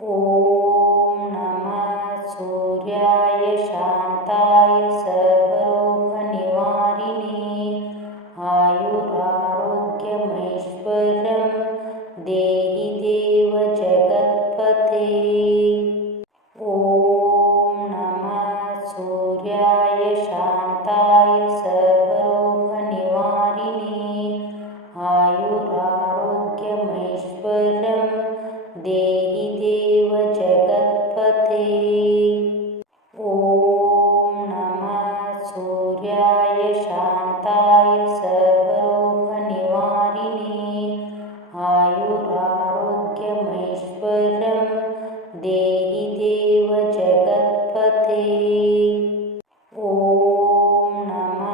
ॐ नमः सूर्याय शान्ताय सर्वरोगनिवारिणे आयुरारोग्यमैश्वर्यं देहि देव जगत्पते। ॐ नमः सूर्याय शान्ताय सर्वरोगनिवारिणे आयुरारोग्यमैश्वर्यं देहि देव जगत्पते। ॐ नमः सूर्याय शान्ताय सर्वरोगनिवारिणे आयुरारोग्यमैश्वर्यं देहि देव जगत्पते। ॐ नमः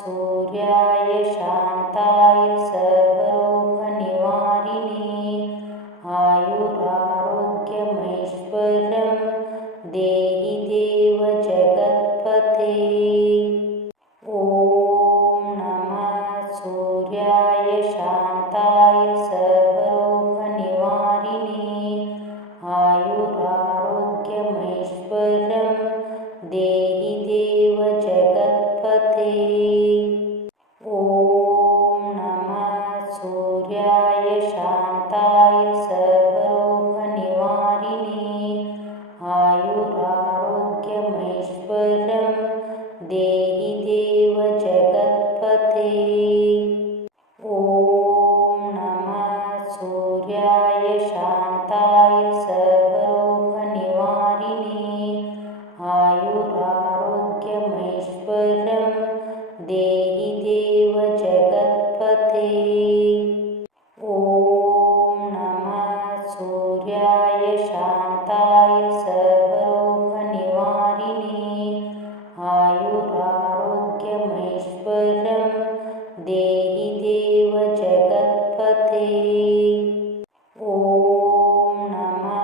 सूर्याय शान्ताय सर्वरोगनिवारिणे आयुरारोग्यमैश्वर्यं देहि देव जगत्पते। ॐ नमः सूर्याय शान्ताय सर्वरोगनिवारिणे आयुरारोग्यमैश्वर्यं देहि देव जगत्पते। ॐ नमः सूर्याय शान्ताय सर्वरोगनिवारिणे आयुरारोग्यमैश्वर्यं देहि देव जगत्पते। ॐ नमः सूर्याय शान्ताय सर्वरोगनिवारिणे आयुरारोग्यमैश्वर्यं देहि देव जगत्पते। ॐ नमः सूर्याय शान्ताय सर्वरोगनिवारिणे आयुरारोग्यमैश्वर्यं देहि देव जगत्पते। ॐ नमः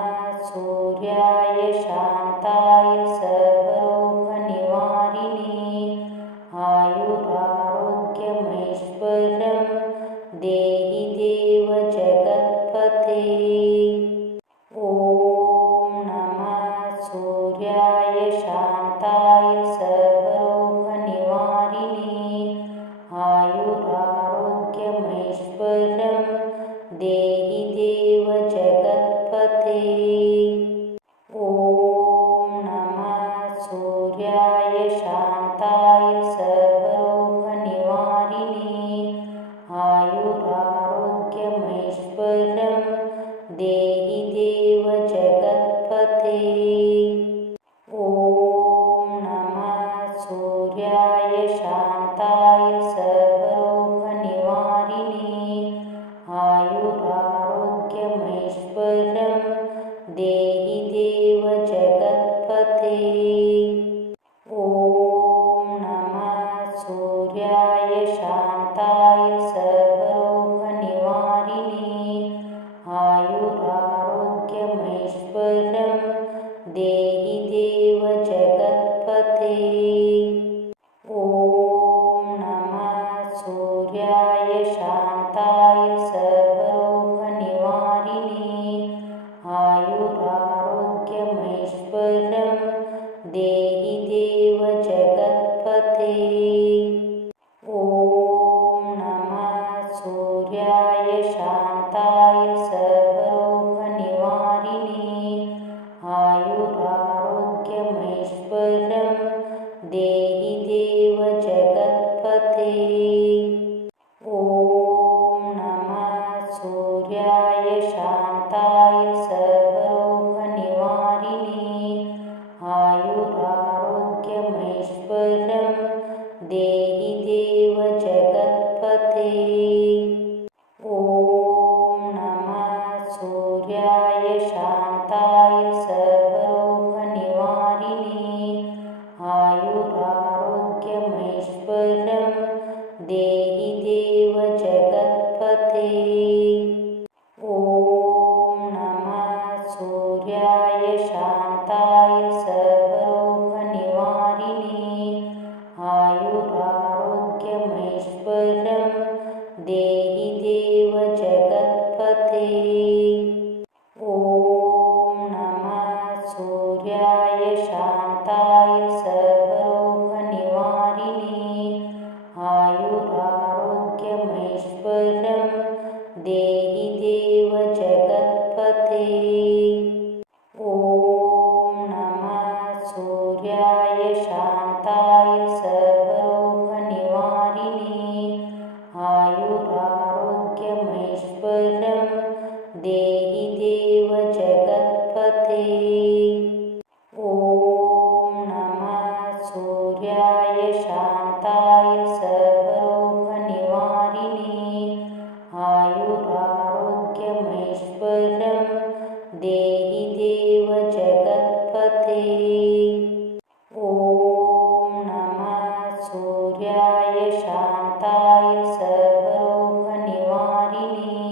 सूर्याय शान्ताय सर्वरोगनिवारिणे आयुरारोग्यमैश्वर्यं देहि देव जगत्पते। ॐ नमः सूर्याय शान्ताय सर्वरोगनिवारिणे आयुरारोग्यमैश्वर्यं देहि देव जगत्पते। ॐ नमः सूर्याय शान्ताय सर्वरोगनिवारिणे आयुरारोग्यमैश्वर्यं देहि देव जगत्पते। ॐ नमः सूर्याय शान्ताय सर्वरोगनिवारिणे आयुरारोग्यमैश्वर्यं देहि देव जगत्पते। ॐ नमः सूर्याय शान्ताय सर्वरोगनिवारिणे आयुरारोग्यमैश्वर्यं देहि देव जगत्पते। ॐ नमः सूर्याय शान्ताय सर्वरोगनिवारिणे आयुरारोग्यमैश्वर्यं देहि देव जगत्पते। ॐ नमः सूर्याय शान्ताय सर्वरोगनिवारिणे आयुरारोग्यमैश्वर्यं देहि देव जगत्पते। ॐ नमः सूर्याय शान्ताय सर्वरोगनिवारिणे आयुरारोग्यमैश्वर्यं देहि देव जगत्पते। ॐ नमः सूर्याय शान्ताय सर्वरोगनिवारिणे आयुरारोग्यमैश्वर्यं देहि देव जगत्पते। ॐ नमः सूर्याय शान्ताय सर्वरोगनिवारिणे आयुरारोग्यमैश्वर्यं देहि देव जगत्पते। ॐ ॐ नमः सूर्याय शान्ताय सर्वरोगनिवारिणे आयुरारोग्यमैश्वर्यं देहि देव जगत्पते। ॐ नमः सूर्याय शान्ताय सर्वरोगनिवारिणे आयुरारोग्यमैश्वर्यं देहि देव जगत्पते। ॐ नमः सूर्याय शान्ताय सर्वरोगनिवारिणे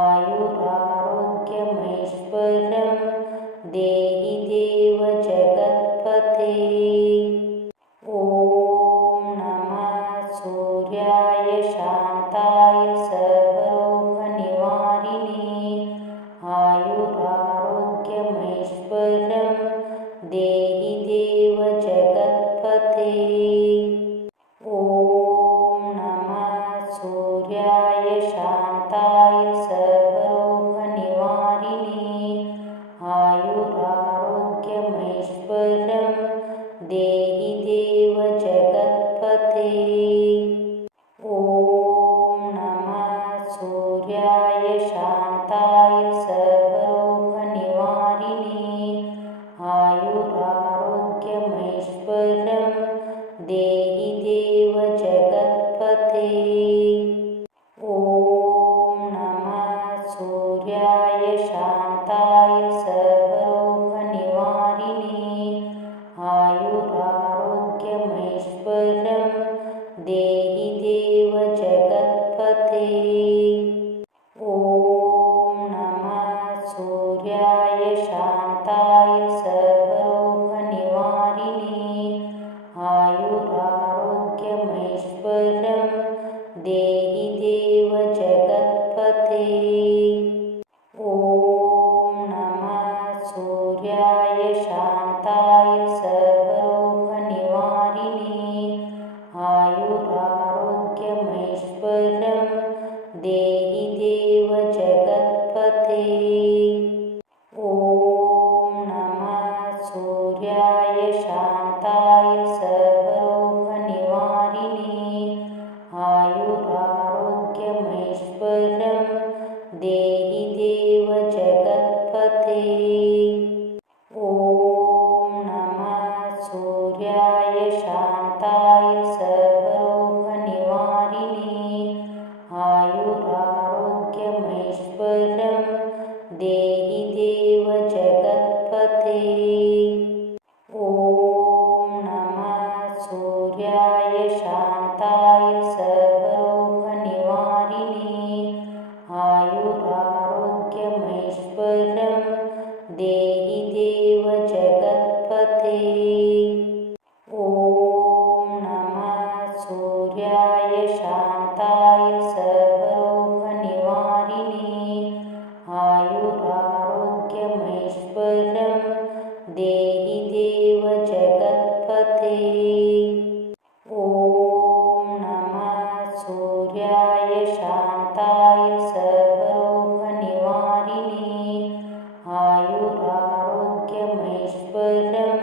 आयुरारोग्यमैश्वर्यं देहि देव जगत्पते। ॐ नमः सूर्याय शान्ताय सर्वरोगनिवारिणे आयुरारोग्यमैश्वर्यं देहि देव जगत्पते। ॐ नमः सूर्याय शान्ताय सर्वरोगनिवारिणे आयुरारोग्यमैश्वर्यं देहि देव जगत्पते। ॐ नमः सूर्याय शान्ताय सर्वरोगनिवारिणे आयुरारोग्यमैश्वर्यं देहि देव जगत्पते। ॐ नमः सूर्याय शान्ताय सर्वरोगनिवारिणे आयुरारोग्यमैश्वर्यं देहि देव जगत्पते। ॐ नमः सूर्याय शान्ताय सर्वरोगनिवारिणे आयुरारोग्यमैश्वर्यं देहि देव जगत्पते। ॐ नमः सूर्याय शान्ताय सर्वरोगनिवारिणे आयुरारोग्यमैश्वर्यं देहि देव जगत्पते। ॐ नमः सूर्याय शान्ताय सर्वरोगनिवारिणे आयुरारोग्यमैश्वर्यं देहि देव जगत्पते। ॐ नमः सूर्याय शान्ताय सर्वरोगनिवारिणे आयुरारोग्यमैश्वर्यं देहि देव जगत्पते। ॐ नमः सूर्याय शान्ताय सर्वरोगनिवारिणे आयुरारोग्यमैश्वर्यं देहि देव जगत्पते। ॐ नमः सूर्याय शान्ताय सर्वरोगनिवारिणे आयुरारोग्यमैश्वर्यं देहि देव जगत्पते। ॐ नमः सूर्याय शान्ताय सर्वरोगनिवारिणे आयुरारोग्यमैश्वर्यं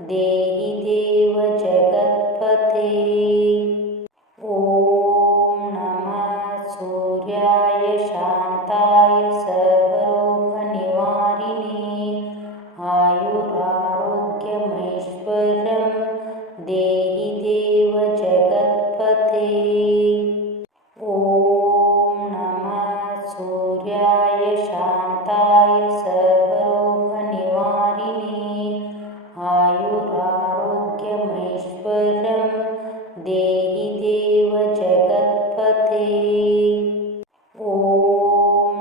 देहि देव जगत्पते। ॐ नमः सूर्याय शान्ताय सर्वरोगनिवारिणे आयुरारोग्यमैश्वर्यं देहि देव जगत्पते। ॐ नमः सूर्याय शान्ताय सर्वरोगनिवारिणे आयुरारोग्यमैश्वर्यं देहि देव जगत्पते। ॐ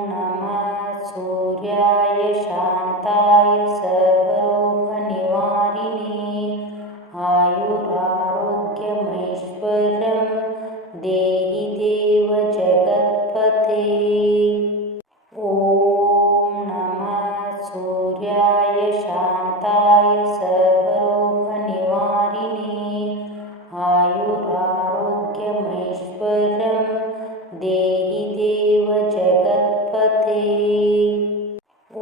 नमः सूर्याय शान्ताय सर्वरोगनिवारिणे आयुरारोग्यमैश्वर्यं देहि देव जगत्पते। ॐ नमः सूर्याय शान्ताय सर्वरोगनिवारिणे आयुरारोग्यमैश्वर्यं देहि देव जगत्पते। ॐ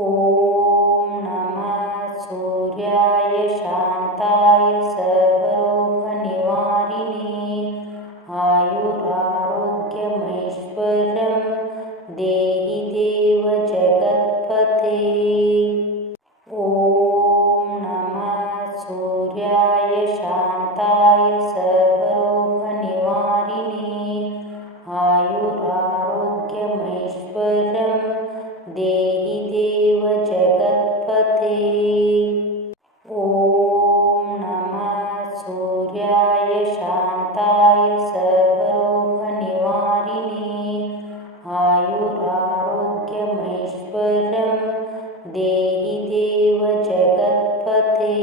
देव जगत्पते।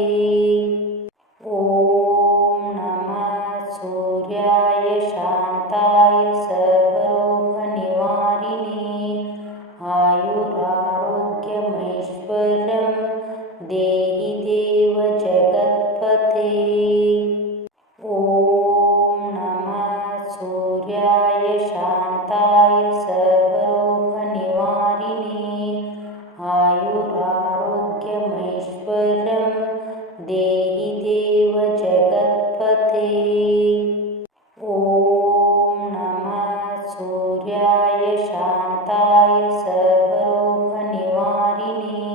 ॐ नमः सूर्याय शान्ताय सर्वरोगनिवारिणे आयुरारोग्यमैश्वर्यं देहि देव जगत्पते। ॐ नमः सूर्याय शान्ताय सर्वरोगनिवारिणे आयुरारोग्यमैश्वर्यं देहि देव जगत्पते। ॐ नमः सूर्याय शान्ताय सर्वरोगनिवारिणे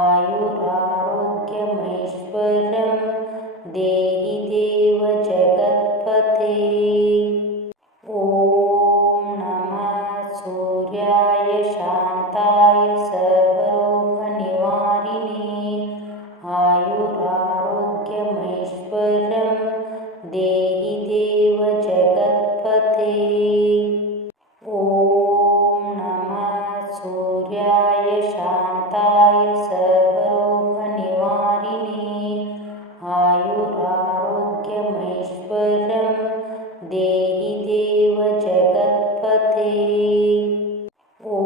आयुरारोग्यमैश्वर्यं देहि देव जगत्पते। ॐ नमः सूर्याय शान्ताय सर्वरोगनिवारिणे आयुरारोग्यमैश्वर्यं देहि देव जगत्पते। ॐ नमः सूर्याय शान्ताय सर्वरोगनिवारिणे आयुरारोग्यमैश्वर्यं देहि देव जगत्पते। ॐ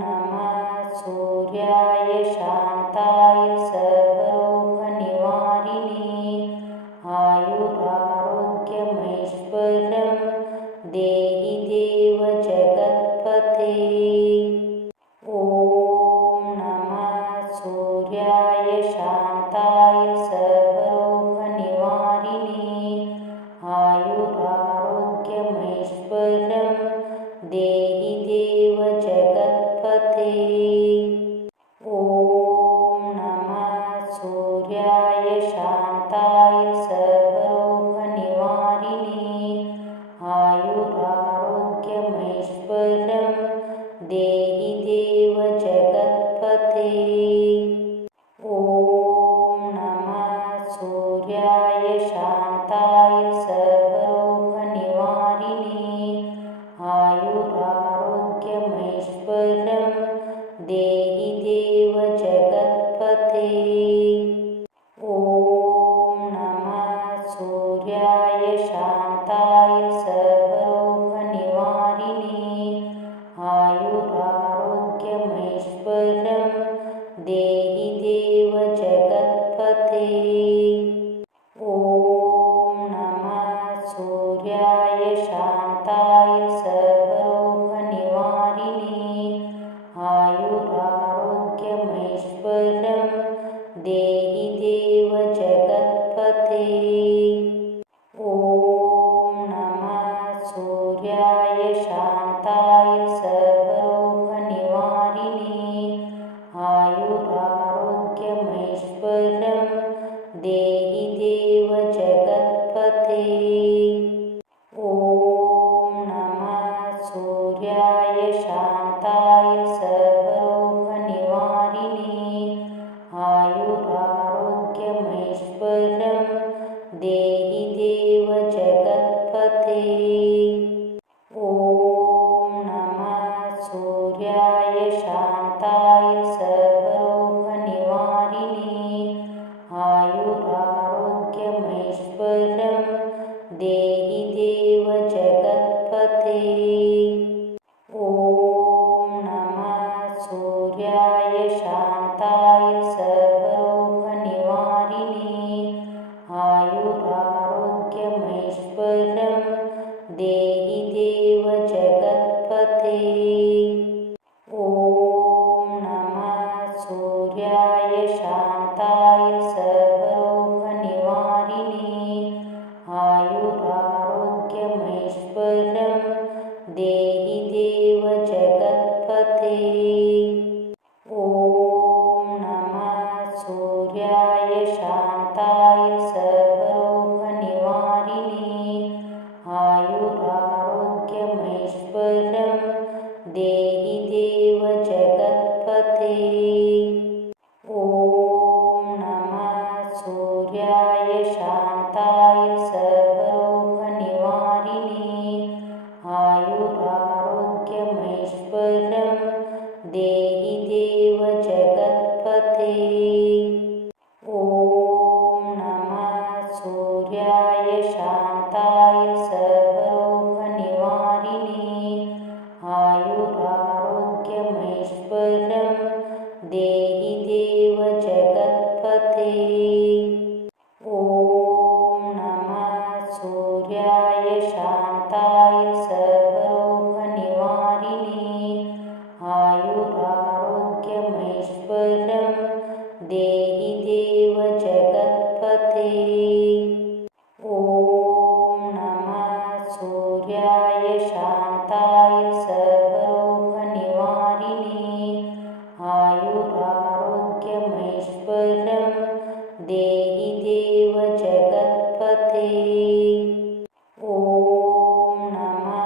नमः सूर्याय शान्ताय सर्वरोगनिवारिणे आयुरारोग्यमैश्वर्यं देहि देव जगत्पते। ॐ नमः सूर्याय शान्ताय सर्वरोगनिवारिणे आयुरारोग्यमैश्वर्यं देहि देव जगत्पते। ॐ नमः सूर्याय शान्ताय सर्वरोगनिवारिणे आयुरारोग्यमैश्वर्यं देहि देव जगत्पते। ॐ नमः सूर्याय शान्ताय सर्वरोगनिवारिणे आयुरारोग्यमैश्वर्यं देहि देव जगत्पते। ॐ नमः सूर्याय शान्ताय सर्वरोगनिवारिणे आयुरारोग्यमैश्वर्यं देहि देव जगत्पते। ॐ नमः सूर्याय शान्ताय सर्वरोगनिवारिणे आयुरारोग्यमैश्वर्यं देहि देव जगत्पते। ॐ नमः सूर्याय शान्ताय सर्वरोगनिवारिणे आयुरारोग्यमैश्वर्यं देहि देव जगत्पते। ॐ नमः सूर्याय शान्ताय सर्वरोगनिवारिणे आयुरारोग्यमैश्वर्यं देहि देव जगत्पते। ॐ नमः सूर्याय शान्ताय सर्वरोगनिवारिणे आयुरारोग्यमैश्वर्यं देहि देव जगत्पते। ॐ नमः सूर्याय शान्ताय सर्वरोगनिवारिणे आयुरारोग्यमैश्वर्यं देहि देव जगत्पते। ॐ नमः सूर्याय शान्ताय सर्वरोगनिवारिणे आयुरारोग्यमैश्वर्यं देहि देव जगत्पते। ॐ नमः सूर्याय शान्ताय सर्वरोगनिवारिणे आयुरारोग्यमैश्वर्यं देहि देव जगत्पते। ॐ देहि देव जगत्पते। ॐ नमः सूर्याय शान्ताय सर्वरोगनिवारिणे आयुरारोग्यमैश्वर्यं देहि देव जगत्पते। ॐ नमः सूर्याय शान्ताय सर्वरोगनिवारिणे आयुरारोग्यमैश्वर्यं देहि देव जगत्पते। ॐ नमः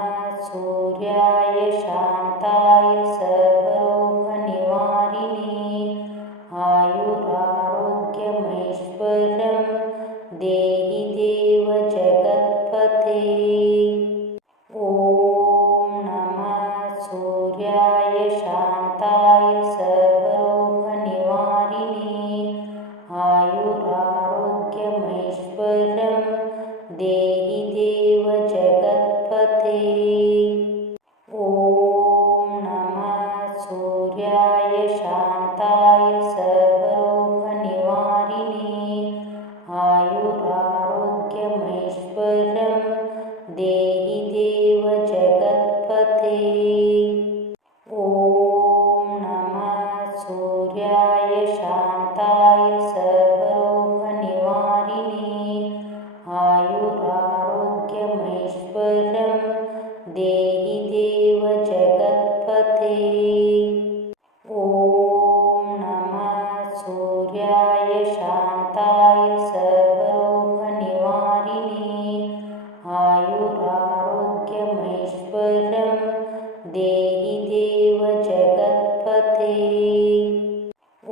सूर्याय शान्ताय सर्वरोगनिवारिणे आयुरारोग्यमैश्वर्यं देहि देव जगत्पते। ॐ नमः सूर्याय शान्ताय सर्वरोगनिवारिणे आयुरारोग्यमैश्वर्यं देहि देव जगत्पते। ॐ नमः सूर्याय शान्ताय सर्वरोगनिवारिणे आयुरारोग्यमैश्वर्यं देहि देव जगत्पते। ॐ नमः सूर्याय शान्ताय सर्वरोगनिवारिणे आयुरारोग्यमैश्वर्यं देहि देव जगत्पते। ॐ नमः सूर्याय शान्ताय सर्वरोगनिवारिणे आयुरारोग्यमैश्वर्यं देहि देव जगत्पते।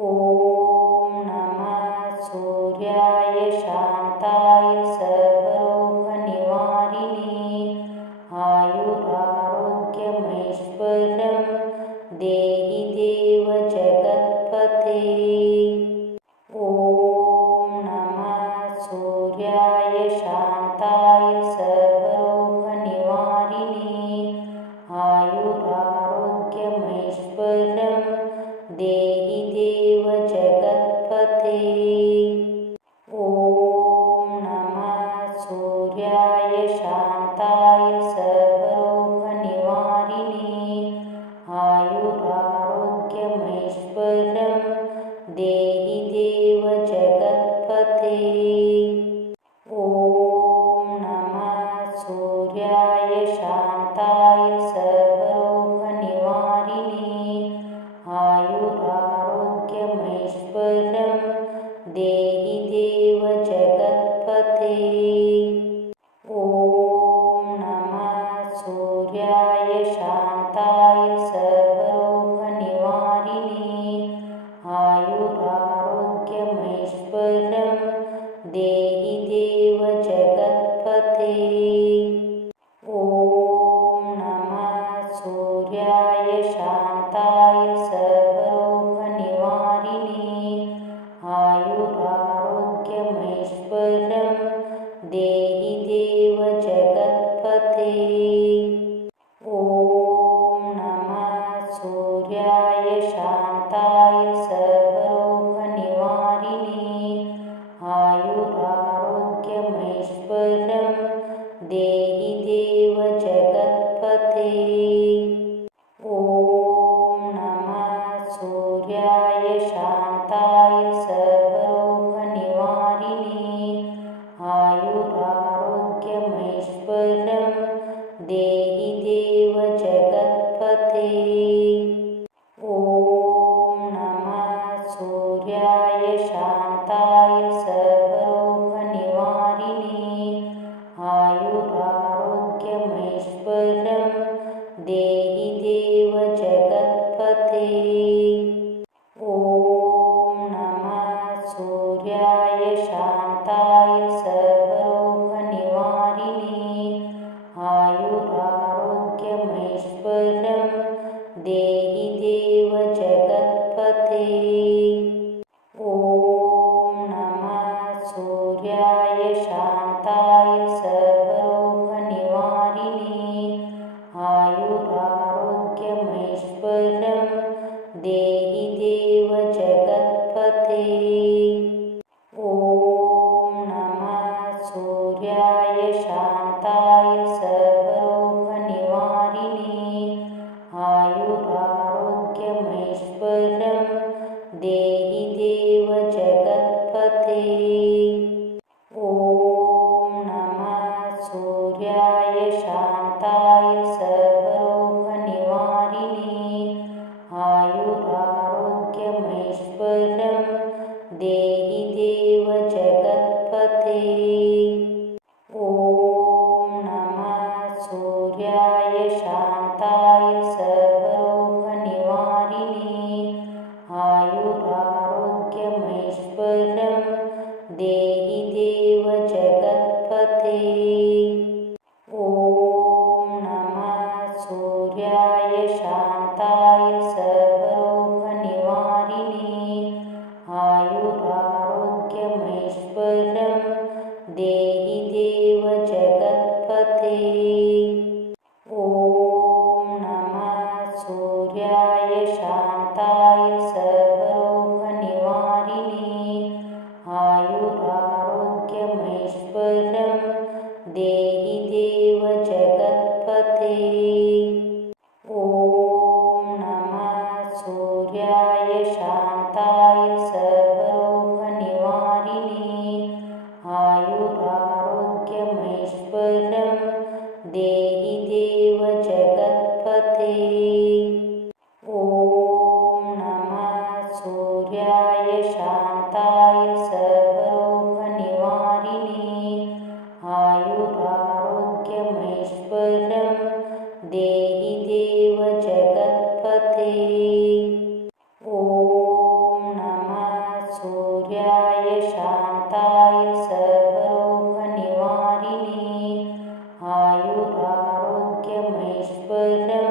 ॐ नमः सूर्याय शान्ताय सर्वरोगनिवारिणे आयुरारोग्यमैश्वर्यं देहि देव जगत्पते। ॐ नमः सूर्याय शान्ताय सर्वरोगनिवारिणे आयुरारोग्यमैश्वर्यं देहि देव जगत्पते। ॐ नमः सूर्याय शान्ताय सर्वरोगनिवारिणे आयुरारोग्यमैश्वर्यं देहि देव जगत्पते। ॐ नमः सूर्याय शान्ताय सर्वरोगनिवारिणे आयुरारोग्यमैश्वर्यं देहि देव जगत्पते। ॐ नमः सूर्याय शान्ताय सर्वरोगनिवारिणे आयुरारोग्यमैश्वर्यं देहि देव जगत्पते। ॐ नमः सूर्याय शान्ताय सर्वरोगनिवारिणे आयुरारोग्यमैश्वर्यं देहि देव जगत्पते। ॐ नमः सूर्याय शान्ताय सर्वरोगनिवारिणे आयुरारोग्यमैश्वर्यं देहि देव जगत्पते। ॐ नमः सूर्याय शान्ताय सर्वरोगनिवारिणे आयुरारोग्यमैश्वर्यं देहि देव जगत्पते। ॐ नमः सूर्याय शान्ताय सर्वरोगनिवारिणे आयुरारोग्यमैश्वर्यं देहि देव जगत्पते। ॐ नमः सूर्याय शान्ताय सर्वरोगनिवारिणे आयुरारोग्यमैश्वर्यं देहि देव जगत्पते। ॐ नमः सूर्याय शान्ताय सर्वरोगनिवारिणे आयुरारोग्यमैश्वर्यं देहि देव देहि देव जगत्पते। ॐ नमः सूर्याय शान्ताय सर्वरोगनिवारिणे आयुरारोग्यमैश्वर्यं देहि देव जगत्पते। ॐ नमः सूर्याय शान्ताय सर्वरोगनिवारिणे आयुरारोग्यमैश्वर्यं देहि देव जगत्पते। ॐ नमः सूर्याय शान्ताय सर्वरोगनिवारिणे आयुरारोग्यमैश्वर्यं देहि देव जगत्पते। ॐ नमः सूर्याय शान्ताय सर्वरोगनिवारिणे आयुरारोग्यमैश्वर्यं देहि देव जगत्पते। ॐ नमः सूर्याय शान्ताय सर्वरोगनिवारिणे आयुरारोग्यमैश्वर्यं देहि देव जगत्पते। ॐ नमः सूर्याय शान्ताय सर्वरोगनिवारिणे आयुरारोग्यमैश्वर्यं देहि देव जगत्पते। ॐ नमः सूर्याय शान्ताय सर्वरोगनिवारिणे आयुरारोग्यमैश्वर्यं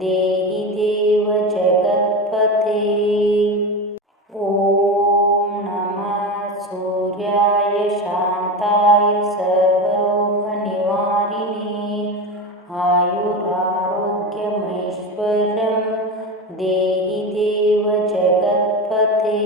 देहि देव जगत्पते। ॐ नमः सूर्याय शान्ताय सर्वरोगनिवारिणे आयुरारोग्यमैश्वर्यं देहि देव जगत्पते।